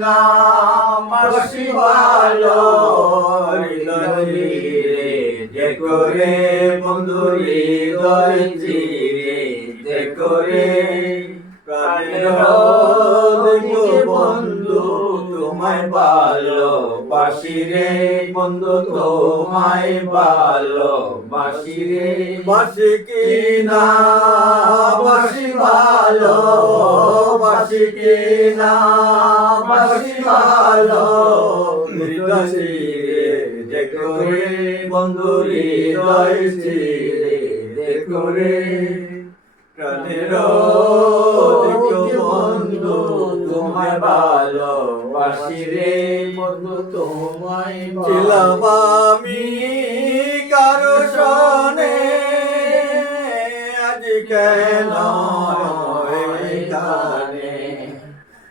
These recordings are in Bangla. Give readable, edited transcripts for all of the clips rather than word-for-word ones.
নামবাসি ভালো হৃদয়ে যে করে বন্ধু হৃদয় চিরে যে করে প্রাণের দেখো বন্ধু তোমায় ভালোবাসি রে বন্ধু তোমায় ভালোবাসি রে বাসি কি না বাসি ভালো বাসি কি না বাসি ভালো হৃদয় চিরে দেখো রে বন্ধু হৃদয় চিরে দেখো রে প্রাণের দেখো বন্ধু তোমায় ভালোবাসি রে বন্ধু তোমায় ছিলাম আমি কারো সনে আজ কেন এখানে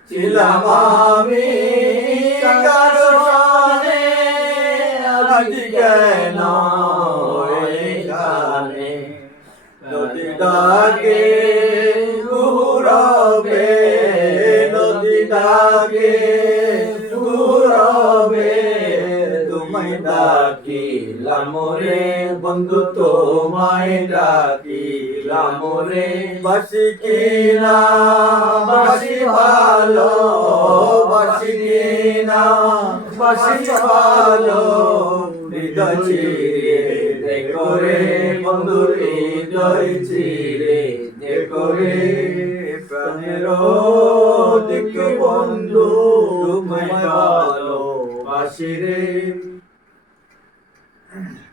ছিলাম আমি কারো সনে আজ কেন এখানে নদী ডাকে ঘুরবে নদী ডাকে ঘুরবে তোমায় ডাকিলাম রে বন্ধু তোমায় ডাকিলাম রে বাসি কি না বাসি ভালো বাসি কি না বাসি ভালো হৃদয় চিরে দেখো রে বন্ধু হৃদয় চিরে দেখো রে প্রাণের